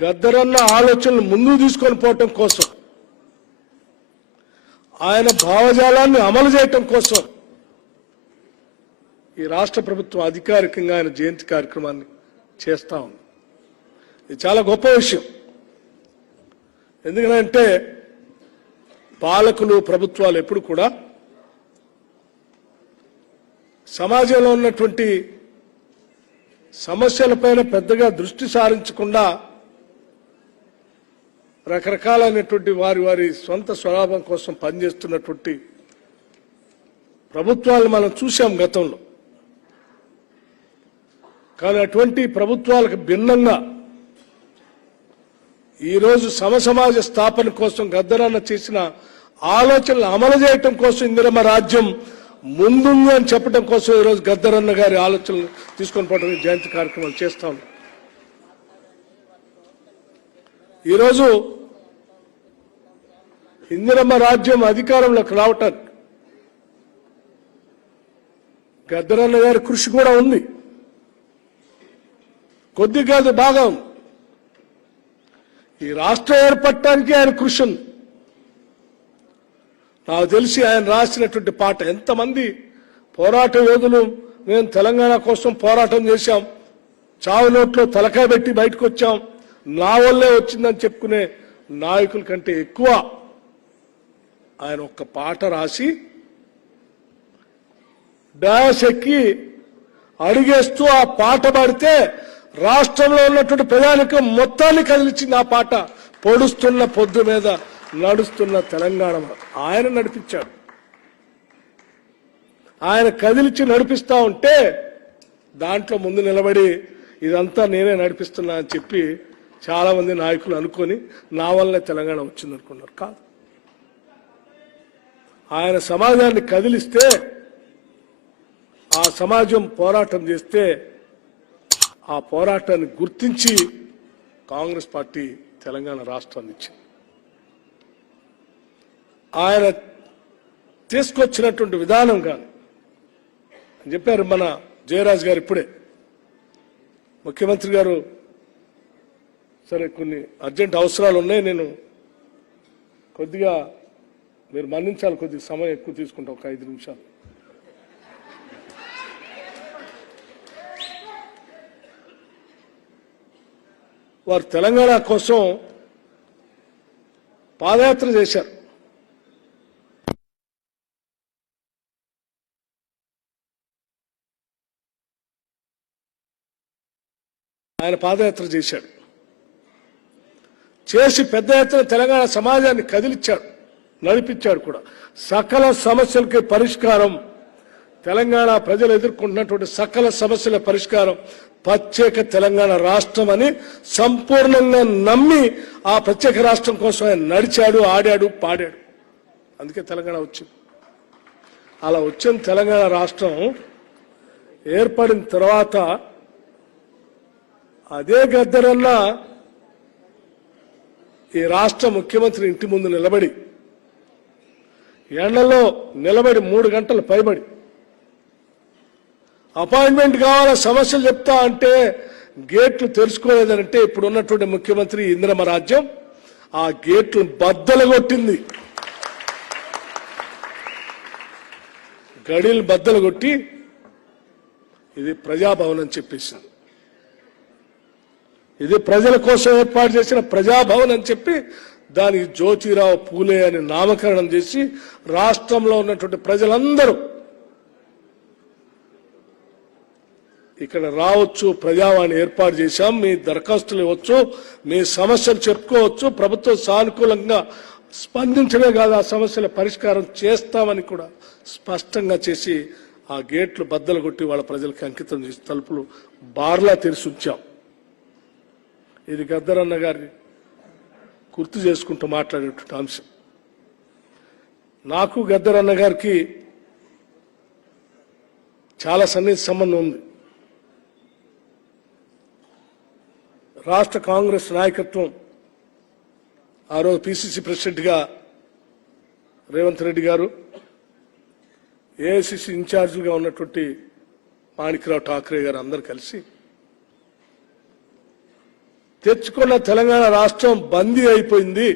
గద్దరన్న ఆలోచనలు ముందుకు తీసుకొని పోవటం కోసం. ఆయన భావజాలాన్ని అమలు చేయటం కోసం. ఈ రాష్ట్ర ప్రభుత్వం అధికారికంగా ఆయన జయంతి కార్యక్రమాన్ని చేస్తా ఉంది. ఇది చాలా గొప్ప విషయం. ఎందుకంటే పాలకులు ప్రభుత్వాలు ఎప్పుడు కూడా సమాజంలో ఉన్నటువంటి సమస్యలపైన పెద్దగా దృష్టి సారించకుండా రకరకాలైనటువంటి వారి వారి సొంత స్వలాభం కోసం పనిచేస్తున్నటువంటి ప్రభుత్వాలు మనం చూసాం గతంలో. కానీ అటువంటి ప్రభుత్వాలకు భిన్నంగా ఈరోజు సమసమాజ స్థాపన కోసం గద్దరాన్న చేసిన ఆలోచనలు అమలు చేయటం కోసం ఇందిరమ్మ రాజ్యం ముందుంది అని చెప్పడం కోసం ఈరోజు గద్దరన్న గారి ఆలోచనలు తీసుకొని పోవడం జయంతి కార్యక్రమాలు చేస్తా ఉన్నాం ఈరోజు ఇందిరమ్మ రాజ్యం అధికారంలోకి రావటానికి గద్దరన్న గారి కృషి కూడా ఉంది. కొద్ది కాదు బాగా ఈ రాష్ట్రం ఏర్పడటానికి ఆయన కృషి ఉంది. నాకు తెలిసి ఆయన రాసినటువంటి పాట ఎంతమంది పోరాట యోధులు మేము తెలంగాణ కోసం పోరాటం చేశాం. చావు నోట్లో తలకాయ పెట్టి బయటకు వచ్చాం. నా వల్లే వచ్చిందని చెప్పుకునే నాయకుల కంటే ఎక్కువ ఆయన ఒక్క పాట రాసి డాస్ ఎక్కి అడిగేస్తూ ఆ పాట పాడితే రాష్ట్రంలో ఉన్నటువంటి ప్రజానికి మొత్తాన్ని కదిలించింది ఆ పాట పొడుస్తున్న పొద్దు మీద నడుస్తున్న తెలంగాణ ఆయన నడిపించాడు. ఆయన కదిలిచ్చి నడిపిస్తా ఉంటే దాంట్లో ముందు నిలబడి ఇదంతా నేనే నడిపిస్తున్నా అని చెప్పి చాలా మంది నాయకులు అనుకొని నా వల్లనే తెలంగాణ వచ్చింది అనుకున్నారు. కాదు. ఆయన సమాజాన్ని కదిలిస్తే ఆ సమాజం పోరాటం చేస్తే ఆ పోరాటాన్ని గుర్తించి కాంగ్రెస్ పార్టీ తెలంగాణ రాష్ట్రాన్ని ఇచ్చింది. ఆయన తీసుకొచ్చినటువంటి విధానం కానీ అని చెప్పారు మన జయరాజ్ గారు ఇప్పుడే. ముఖ్యమంత్రి గారు సరే కొన్ని అర్జెంట్ అవసరాలు ఉన్నాయి నేను కొద్దిగా మీరు మన్నించాలి కొద్దిగా సమయం ఎక్కువ తీసుకుంటా ఒక ఐదు నిమిషాలు. వారు తెలంగాణ కోసం పాదయాత్ర చేశారు. ఆయన పాదయాత్ర చేశాడు. చేసి పెద్ద ఎత్తున తెలంగాణ సమాజాన్ని కదిలిచ్చాడు నడిపించాడు కూడా. సకల సమస్యలకి పరిష్కారం తెలంగాణ ప్రజలు ఎదుర్కొంటున్నటువంటి సకల సమస్యల పరిష్కారం ప్రత్యేక తెలంగాణ రాష్ట్రం అని సంపూర్ణంగా నమ్మి ఆ ప్రత్యేక రాష్ట్రం కోసం ఆయన నడిచాడు ఆడాడు పాడాడు. అందుకే తెలంగాణ వచ్చింది. అలా వచ్చిన తెలంగాణ రాష్ట్రం ఏర్పడిన తర్వాత అదే గద్దరన్నా ఈ రాష్ట్ర ముఖ్యమంత్రి ఇంటి ముందు నిలబడి ఎండలో నిలబడి మూడు గంటలు పైబడి. అపాయింట్మెంట్ కావాలా సమస్యలు చెప్తా అంటే గేట్లు తెరుచుకోలేదంటే ఇప్పుడు ఉన్నటువంటి ముఖ్యమంత్రి ఇంద్రమ రాజ్యం ఆ గేట్లు బద్దలు కొట్టింది. గడిలు బద్దలు కొట్టి ఇది ప్రజాభవన్ అని చెప్పేసింది. ఇది ప్రజల కోసం ఏర్పాటు చేసిన ప్రజాభవన్ అని చెప్పి దానికి జ్యోతిరావు పూలే అని నామకరణం చేసి రాష్ట్రంలో ఉన్నటువంటి ప్రజలందరూ ఇక్కడ రావచ్చు ప్రజావాణి ఏర్పాటు చేశాం మీ దరఖాస్తులు ఇవ్వచ్చు మీ సమస్యలు చెప్పుకోవచ్చు ప్రభుత్వం సానుకూలంగా స్పందించడమే కాదు ఆ సమస్యల పరిష్కారం చేస్తామని కూడా స్పష్టంగా చేసి ఆ గేట్లు బద్దలు కొట్టి వాళ్ళ ప్రజలకు అంకితం చేసి తలుపులు బార్లా తెరిచి ఉంచాం. ఇది గద్దరన్న గారిని గుర్తు చేసుకుంటూ మాట్లాడేటువంటి అంశం. నాకు గద్దరన్న గారికి చాలా సన్నిహిత సంబంధం ఉంది. రాష్ట్ర కాంగ్రెస్ నాయకత్వం ఆ రోజు పిసిసి ప్రెసిడెంట్గా రేవంత్ రెడ్డి గారు ఏఐసిసి ఇన్ఛార్జిగా ఉన్నటువంటి మాణిక్రావు ఠాక్రే గారు అందరు కలిసి తెచ్చుకున్న తెలంగాణ రాష్ట్రం బందీ అయిపోయింది.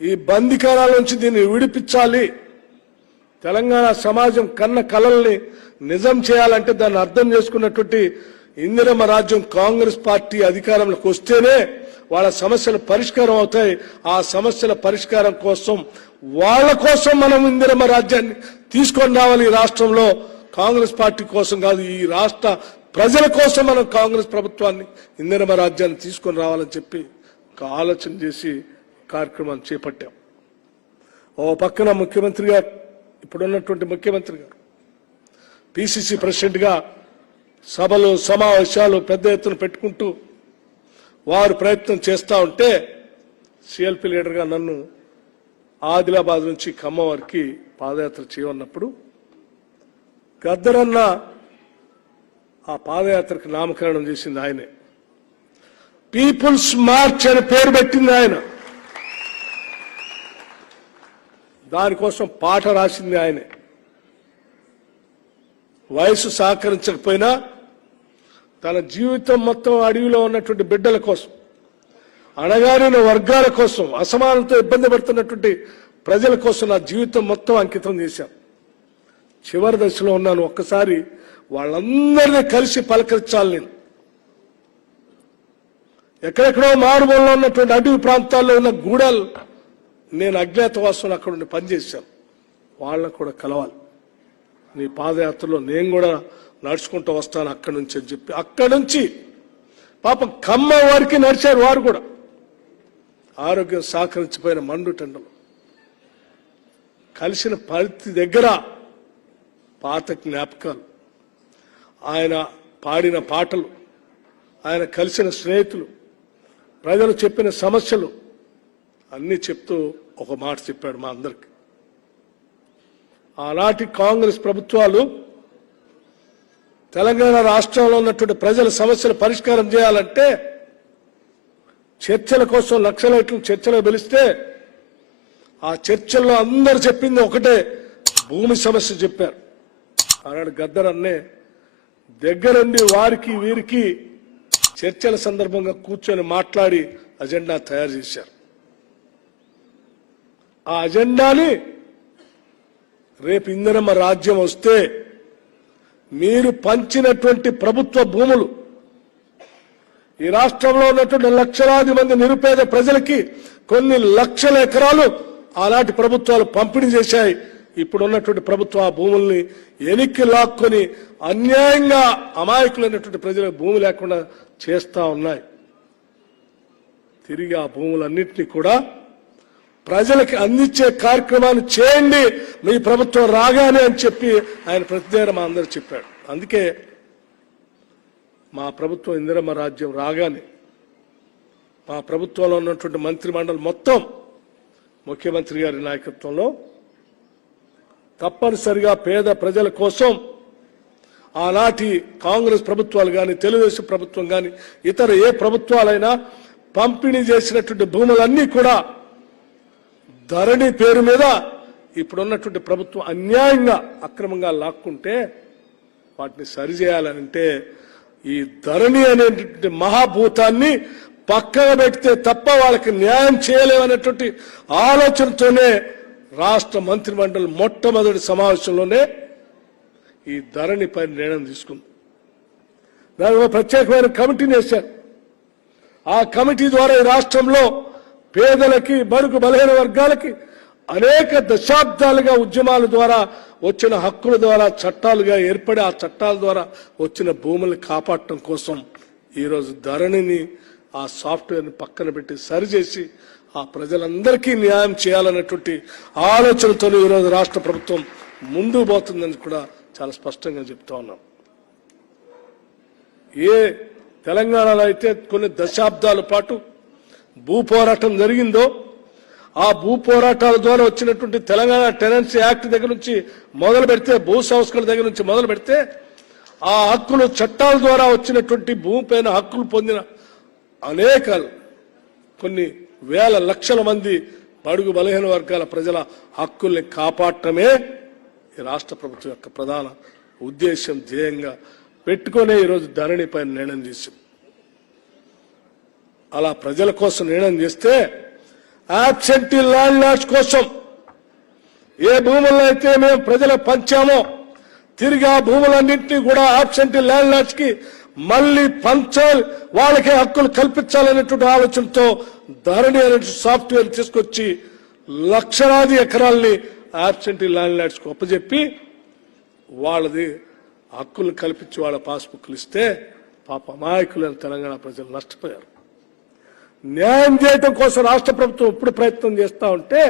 ఈ బందికారాల నుంచి దీన్ని విడిపించాలి. తెలంగాణ సమాజం కన్న కలల్ని నిజం చేయాలంటే దాన్ని అర్థం చేసుకున్నటువంటి ఇందిరమ్మ రాజ్యం కాంగ్రెస్ పార్టీ అధికారంలోకి వస్తేనే వాళ్ళ సమస్యలు పరిష్కారం అవుతాయి. ఆ సమస్యల పరిష్కారం కోసం వాళ్ళ కోసం మనం ఇందిరమ్మ రాజ్యాన్ని తీసుకొని రావాలి ఈ రాష్ట్రంలో. కాంగ్రెస్ పార్టీ కోసం కాదు ఈ రాష్ట్ర ప్రజల కోసం మనం కాంగ్రెస్ ప్రభుత్వాన్ని ఇంధనమ రాజ్యాన్ని తీసుకొని రావాలని చెప్పి ఒక ఆలోచన చేసి కార్యక్రమాన్ని చేపట్టాం. ఓ పక్కన ముఖ్యమంత్రి గారు ఇప్పుడున్నటువంటి ముఖ్యమంత్రి గారు పిసిసి ప్రెసిడెంట్గా సభలు సమావేశాలు పెద్ద ఎత్తున పెట్టుకుంటూ వారు ప్రయత్నం చేస్తూ ఉంటే సిఎల్పి లీడర్గా నన్ను ఆదిలాబాద్ నుంచి ఖమ్మం వరకు పాదయాత్ర చేయమన్నప్పుడు గద్దరన్న ఆ పాదయాత్రకు నామకరణం చేసింది ఆయనే. పీపుల్స్ మార్చ్ అని పేరు పెట్టింది ఆయన. దానికోసం పాట రాసింది ఆయనే. వయసు సహకరించకపోయినా తన జీవితం మొత్తం అడవిలో ఉన్నటువంటి బిడ్డల కోసం అణగారిన వర్గాల కోసం అసమానతో ఇబ్బంది పడుతున్నటువంటి ప్రజల కోసం నా జీవితం మొత్తం అంకితం చేశాను. చివరి దశలో ఉన్నాను. ఒక్కసారి వాళ్ళందరినీ కలిసి పలకరించాలి నేను. ఎక్కడెక్కడో మారుమూలలో ఉన్నటువంటి అడవి ప్రాంతాల్లో ఉన్న గూడాలు నేను అజ్ఞాతవాసులు అక్కడ ఉండి పనిచేశాను. వాళ్ళని కూడా కలవాలి. నీ పాదయాత్రలో నేను కూడా నడుచుకుంటూ వస్తాను అక్కడి నుంచి అని చెప్పి. అక్కడి నుంచి పాపం కమ్మ వారికి నడిచారు వారు కూడా. ఆరోగ్యం సహకరించిపోయిన మండు టెండలు. కలిసిన పరిస్థితి దగ్గర పాత జ్ఞాపకాలు. ఆయన పాడిన పాటలు ఆయన కలిసిన స్నేహితులు ప్రజలు చెప్పిన సమస్యలు అన్నీ చెప్తూ ఒక మాట చెప్పాడు మా అందరికి. ఆనాటి కాంగ్రెస్ ప్రభుత్వాలు తెలంగాణ రాష్ట్రంలో ఉన్నటువంటి ప్రజల సమస్యలు పరిష్కారం చేయాలంటే చర్చల కోసం లక్షల చర్చలు పిలిస్తే ఆ చర్చల్లో అందరు చెప్పింది ఒకటే భూమి సమస్య చెప్పారు. ఆనాడు గద్దర్ అన్నే దగ్గరుండి వారికి వీరికి చర్చల సందర్భంగా కూర్చొని మాట్లాడి అజెండా తయారు చేశారు. ఆ అజెండాని రేపు ఇందనమ్మ రాజ్యం వస్తే మీరు పంచినటువంటి ప్రభుత్వ భూములు ఈ రాష్ట్రంలో ఉన్నటువంటి లక్షలాది మంది నిరుపేద ప్రజలకి కొన్ని లక్షల ఎకరాలు ఆనాటి ప్రభుత్వాలు పంపిణీ చేశాయి. ఇప్పుడు ఉన్నటువంటి ప్రభుత్వం ఆ భూముల్ని ఎనికి లాక్కొని అన్యాయంగా అమాయకులైనటువంటి ప్రజలకు భూమి లేకుండా చేస్తా ఉన్నాయి. తిరిగి ఆ భూములన్నింటినీ కూడా ప్రజలకి అందించే కార్యక్రమాన్ని చేయండి మీ ప్రభుత్వం రాగానే అని చెప్పి ఆయన ప్రతిదేన మా అందరు చెప్పాడు అందుకే మా ప్రభుత్వం ఇందిరమ్మ రాజ్యం రాగానే మా ప్రభుత్వంలో ఉన్నటువంటి మంత్రి మండలి మొత్తం ముఖ్యమంత్రి గారి నాయకత్వంలో తప్పనిసరిగా పేద ప్రజల కోసం ఆనాటి కాంగ్రెస్ ప్రభుత్వాలు కానీ తెలుగుదేశం ప్రభుత్వం కానీ ఇతర ఏ ప్రభుత్వాలైనా పంపిణీ చేసినటువంటి భూములన్నీ కూడా ధరణి పేరు మీద ఇప్పుడున్నటువంటి ప్రభుత్వం అన్యాయంగా అక్రమంగా లాక్కుంటే వాటిని సరిచేయాలంటే ఈ ధరణి అనేటువంటి మహాభూతాన్ని పక్కన పెడితే తప్ప వాళ్ళకి న్యాయం చేయలేమనేటువంటి ఆలోచనతోనే రాష్ట్ర మంత్రి మండలి మొట్టమొదటి సమావేశంలోనే ఈ ధరణి పైన నిర్ణయం తీసుకుంది. దానికి ఒక ప్రత్యేకమైన కమిటీని వేశారు. ఆ కమిటీ ద్వారా ఈ రాష్ట్రంలో పేదలకి బడుగు బలహీన వర్గాలకి అనేక దశాబ్దాలుగా ఉద్యమాల ద్వారా వచ్చిన హక్కుల ద్వారా చట్టాలుగా ఏర్పడి ఆ చట్టాల ద్వారా వచ్చిన భూముల్ని కాపాడటం కోసం ఈరోజు ధరణిని ఆ సాఫ్ట్వేర్ని పక్కన పెట్టి సరిచేసి ఆ ప్రజలందరికీ న్యాయం చేయాలన్నటువంటి ఆలోచనతో ఈరోజు రాష్ట్ర ప్రభుత్వం ముందు పోతుందని కూడా చాలా స్పష్టంగా చెప్తా ఉన్నాం. ఏ తెలంగాణలో అయితే కొన్ని దశాబ్దాల పాటు భూ పోరాటం జరిగిందో ఆ భూ పోరాటాల ద్వారా వచ్చినటువంటి తెలంగాణ టెనెన్సీ యాక్ట్ దగ్గర నుంచి మొదలు పెడితే భూ సంస్కరణ దగ్గర నుంచి మొదలు పెడితే ఆ హక్కులు చట్టాల ద్వారా వచ్చినటువంటి భూమిపైన హక్కులు పొందిన అనేక కొన్ని వేల లక్షల మంది బడుగు బలహీన వర్గాల ప్రజల హక్కుల్ని కాపాడటమే ఈ రాష్ట్ర ప్రభుత్వం యొక్క ప్రధాన ఉద్దేశం ధ్యేయంగా పెట్టుకునే ఈరోజు ధరణిపై నిర్ణయం చేసింది అలా ప్రజల కోసం నిర్ణయం చేస్తే యాబ్సెంటీ ల్యాండ్ లాడ్స్ కోసం ఏ భూములను అయితే మేము ప్రజలకు పంచామో తిరిగి ఆ భూములన్నింటినీ కూడా ఆబ్సెంటీ ల్యాండ్ లాడ్స్కి మళ్ళీ పంచాలి వాళ్ళకే హక్కులు కల్పించాలనేటువంటి ఆలోచనతో ధరణి అనే సాఫ్ట్వేర్ తీసుకొచ్చి లక్షలాది ఎకరాల్ని ఆబ్సెంటీ ల్యాండ్ లార్డ్స్కు ఒప్పజెప్పి వాళ్ళది హక్కులు కల్పించి వాళ్ళ పాస్బుక్లు ఇస్తే పాప అమాయకులైన తెలంగాణ ప్రజలు నష్టపోయారు. న్యాయం చేయటం కోసం రాష్ట్ర ప్రభుత్వం ఇప్పుడు ప్రయత్నం చేస్తా ఉంటే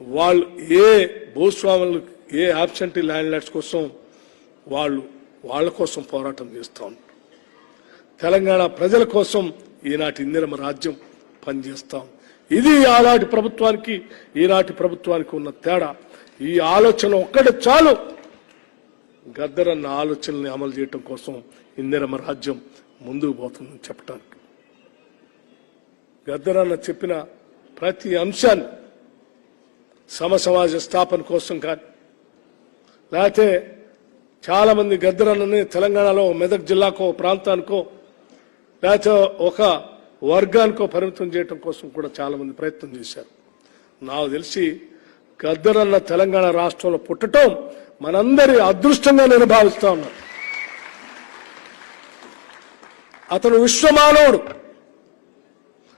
వాళ్ళు ఏ భూస్వాములు ఏ ఆబ్సెంటీ ల్యాండ్ లార్డ్స్ కోసం వాళ్ళు వాళ్ళ కోసం పోరాటం చేస్తా ఉన్నారు తెలంగాణ ప్రజల కోసం ఈనాటి ఇందిరమ రాజ్యం పనిచేస్తాం ఇది ఆనాటి ప్రభుత్వానికి ఈనాటి ప్రభుత్వానికి ఉన్న తేడా. ఈ ఆలోచన ఒక్కటి చాలు. గద్దరన్న ఆలోచనల్ని అమలు చేయటం కోసం ఇందిరమ రాజ్యం ముందుకు పోతుందని చెప్పడానికి గద్దరన్న చెప్పిన ప్రతి అంశాన్ని సమసమాజ స్థాపన కోసం కానీ లేకపోతే చాలా మంది గద్దరన్నని తెలంగాణలో మెదక్ జిల్లాకో ప్రాంతానికో లేకపోతే ఒక వర్గానికో పరిమితం చేయడం కోసం కూడా చాలా మంది ప్రయత్నం చేశారు. నాకు తెలిసి గద్దరన్న తెలంగాణ రాష్ట్రంలో పుట్టడం మనందరి అదృష్టంగా నేను భావిస్తా ఉన్నాను అతను విశ్వమానవుడు.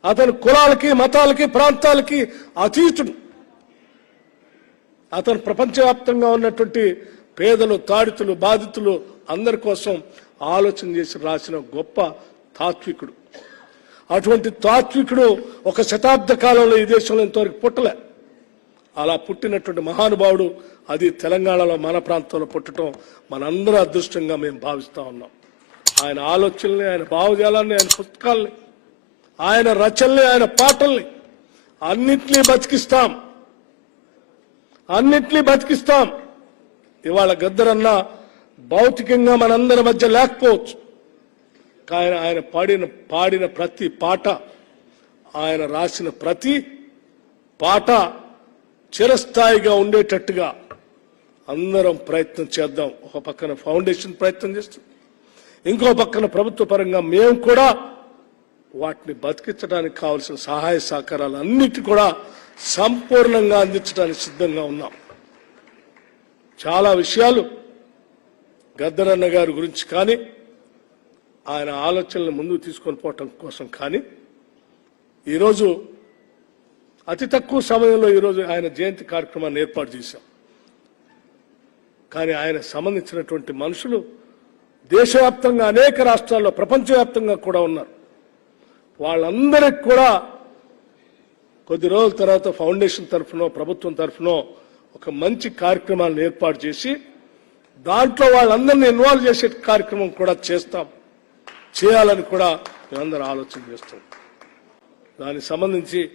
అతను కులాలకి మతాలకి ప్రాంతాలకి అతీతుడు. అతను ప్రపంచవ్యాప్తంగా ఉన్నటువంటి పేదలు తాడితులు బాధితులు అందరి కోసం ఆలోచన చేసి రాసిన గొప్ప తాత్వికుడు. అటువంటి తాత్వికుడు ఒక శతాబ్ద కాలంలో ఈ దేశంలో ఇంతవరకు పుట్టలే. అలా పుట్టినటువంటి మహానుభావుడు అది తెలంగాణలో మన ప్రాంతంలో పుట్టడం మనందరూ అదృష్టంగా మేము భావిస్తూ ఉన్నాం. ఆయన ఆలోచనల్ని ఆయన భావజాలాన్ని ఆయన పుస్తకాల్ని ఆయన రచనల్ని ఆయన పాటల్ని అన్నింటినీ బతికిస్తాం. అన్నింటినీ బతికిస్తాం. ఇవాళ గద్దరన్న భౌతికంగా మనందరి మధ్య లేకపోవచ్చు. కానీ ఆయన పాడిన పాడిన ప్రతి పాట ఆయన రాసిన ప్రతి పాట చిరస్థాయిగా ఉండేటట్టుగా అందరం ప్రయత్నం చేద్దాం. ఒక పక్కన ఫౌండేషన్ ప్రయత్నం చేస్తాం ఇంకో పక్కన ప్రభుత్వ పరంగా మేము కూడా వాటిని బతికించడానికి కావలసిన సహాయ సహకారాలు అన్నిటి కూడా సంపూర్ణంగా అందించడానికి సిద్ధంగా ఉన్నాం. చాలా విషయాలు గద్దరన్న గారి గురించి కానీ ఆయన ఆలోచనలు ముందుకు తీసుకొని పోవటం కోసం కానీ ఈరోజు అతి తక్కువ సమయంలో ఈరోజు ఆయన జయంతి కార్యక్రమాన్ని ఏర్పాటు చేశాం. కానీ ఆయన సంబంధించినటువంటి మనుషులు దేశవ్యాప్తంగా అనేక రాష్ట్రాల్లో ప్రపంచవ్యాప్తంగా కూడా ఉన్నారు. వాళ్ళందరికి కూడా కొద్ది రోజుల తర్వాత ఫౌండేషన్ తరఫునో ప్రభుత్వం తరఫునో ఒక మంచి కార్యక్రమాలను ఏర్పాటు చేసి దాంట్లో వాళ్ళందరినీ ఇన్వాల్వ్ చేసే కార్యక్రమం కూడా చేస్తాం. చేయాలని కూడా మేమందరం ఆలోచన చేస్తాం. దానికి సంబంధించి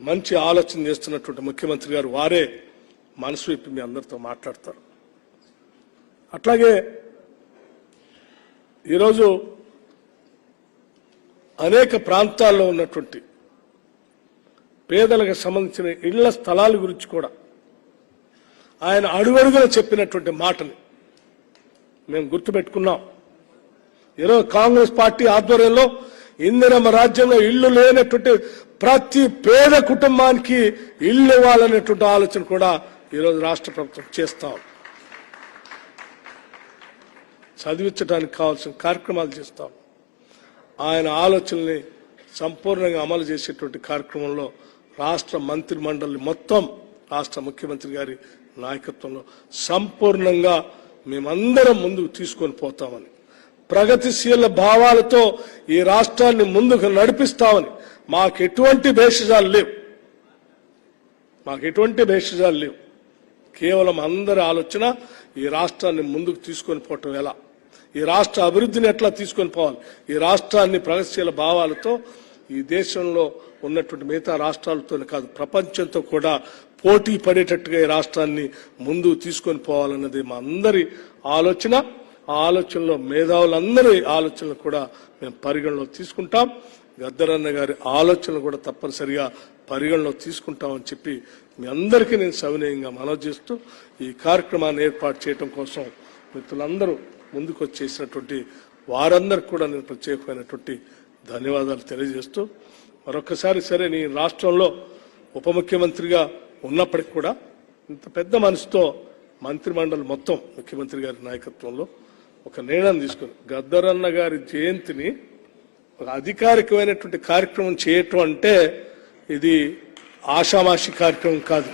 మంచి ఆలోచన చేస్తున్నటువంటి ముఖ్యమంత్రి గారు వారే మనసు విప్పి మీ అందరితో మాట్లాడతారు. అట్లాగే ఈరోజు అనేక ప్రాంతాల్లో ఉన్నటువంటి పేదలకు సంబంధించిన ఇళ్ళ స్థలాల గురించి కూడా ఆయన అడుగడుగున చెప్పినటువంటి మాటని మేము గుర్తుపెట్టుకున్నాం. ఈరోజు కాంగ్రెస్ పార్టీ ఆధ్వర్యంలో ఇందిరమ్మ రాజ్యంలో ఇల్లు లేనటువంటి ప్రతి పేద కుటుంబానికి ఇల్లు ఇవ్వాలనేటువంటి ఆలోచన కూడా ఈరోజు రాష్ట్ర ప్రభుత్వం చేస్తాం చదివించడానికి కావాల్సిన కార్యక్రమాలు చేస్తాం ఆయన ఆలోచనల్ని సంపూర్ణంగా అమలు చేసేటువంటి కార్యక్రమంలో రాష్ట్ర మంత్రి మండలి మొత్తం రాష్ట్ర ముఖ్యమంత్రి గారి నాయకత్వంలో సంపూర్ణంగా మేమందరం ముందుకు తీసుకొని పోతామని ప్రగతిశీల భావాలతో ఈ రాష్ట్రాన్ని ముందుకు నడిపిస్తామని మాకు ఎటువంటి భేషజాలు లేవు. మాకు ఎటువంటి భేషజాలు లేవు. కేవలం అందరి ఆలోచన ఈ రాష్ట్రాన్ని ముందుకు తీసుకొని పోవటం ఎలా? ఈ రాష్ట్ర అభివృద్ధిని ఎట్లా తీసుకొని పోవాలి? ఈ రాష్ట్రాన్ని ప్రగతిశీల భావాలతో ఈ దేశంలో ఉన్నటువంటి మిగతా రాష్ట్రాలతో కాదు ప్రపంచంతో కూడా పోటీ పడేటట్టుగా ఈ రాష్ట్రాన్ని ముందుకు తీసుకొని పోవాలన్నది మా అందరి ఆలోచన. ఆ ఆలోచనలో మేధావులందరి ఆలోచనలు కూడా మేము పరిగణలో తీసుకుంటాం. గద్దరన్న గారి ఆలోచనలు కూడా తప్పనిసరిగా పరిగణలో తీసుకుంటామని చెప్పి మీ అందరికీ నేను సవినయంగా మనవి చేస్తూ ఈ కార్యక్రమాన్ని ఏర్పాటు చేయడం కోసం మిత్రులందరూ ముందుకు వచ్చేసినటువంటి వారందరికి కూడా నేను ప్రత్యేకమైనటువంటి ధన్యవాదాలు తెలియజేస్తూ మరొకసారి సరే నీ రాష్ట్రంలో ఉప ముఖ్యమంత్రిగా ఉన్నప్పటికి కూడా ఇంత పెద్ద మనసుతో మంత్రిమండలి మొత్తం ముఖ్యమంత్రి గారి నాయకత్వంలో ఒక నిర్ణయం తీసుకుని గద్దరన్న గారి జయంతిని ఒక అధికారికమైనటువంటి కార్యక్రమం చేయటం అంటే ఇది ఆషామాషి కార్యక్రమం కాదు.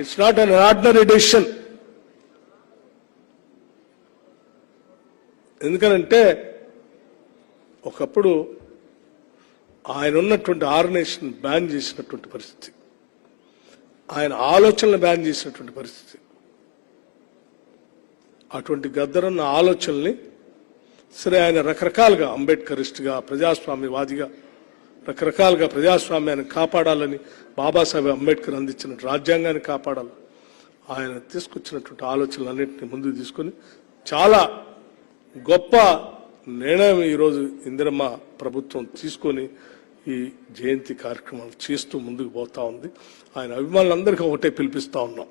It's not an ordinary decision ఎందుకనంటే ఒకప్పుడు ఆయన ఉన్నటువంటి ఆర్గనైజేషన్ బ్యాన్ చేసినటువంటి పరిస్థితి. ఆయన ఆలోచనలు బ్యాన్ చేసినటువంటి పరిస్థితి. అటువంటి గద్దరున్న ఆలోచనల్ని సరే ఆయన రకరకాలుగా అంబేద్కరిస్ట్గా ప్రజాస్వామ్యవాదిగా రకరకాలుగా ప్రజాస్వామ్యాన్ని కాపాడాలని బాబాసాహెబ్ అంబేద్కర్ అందించిన రాజ్యాంగాన్ని కాపాడాలి. ఆయన తీసుకొచ్చినటువంటి ఆలోచనలన్నింటినీ ముందుకు తీసుకొని చాలా గొప్ప నిర్ణయం ఈరోజు ఇందిరమ్మ ప్రభుత్వం తీసుకొని ఈ జయంతి కార్యక్రమాలు చేస్తూ ముందుకు పోతా ఉంది. ఆయన అభిమానులందరికీ ఒకటే పిలిపిస్తా ఉన్నాం.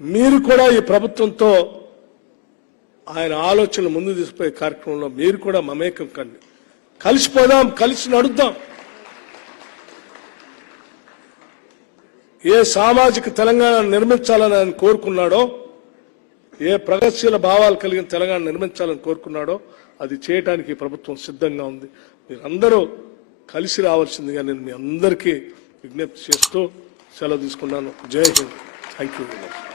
మీరు కూడా ఈ ప్రభుత్వంతో ఆయన ఆలోచనలు ముందు తీసుకుపోయే కార్యక్రమంలో మీరు కూడా మమేకం కండి. కలిసిపోదాం కలిసి నడుద్దాం. ఏ సామాజిక తెలంగాణ నిర్మించాలని ఆయన కోరుకున్నాడో ఏ ప్రగతిశీల భావాలు కలిగిన తెలంగాణ నిర్మించాలని కోరుకున్నాడో అది చేయడానికి ప్రభుత్వం సిద్ధంగా ఉంది. మీరందరూ కలిసి రావాల్సిందిగా నేను మీ అందరికీ విజ్ఞప్తి చేస్తూ సెలవు తీసుకున్నాను. Jai Hind. Thank you very much.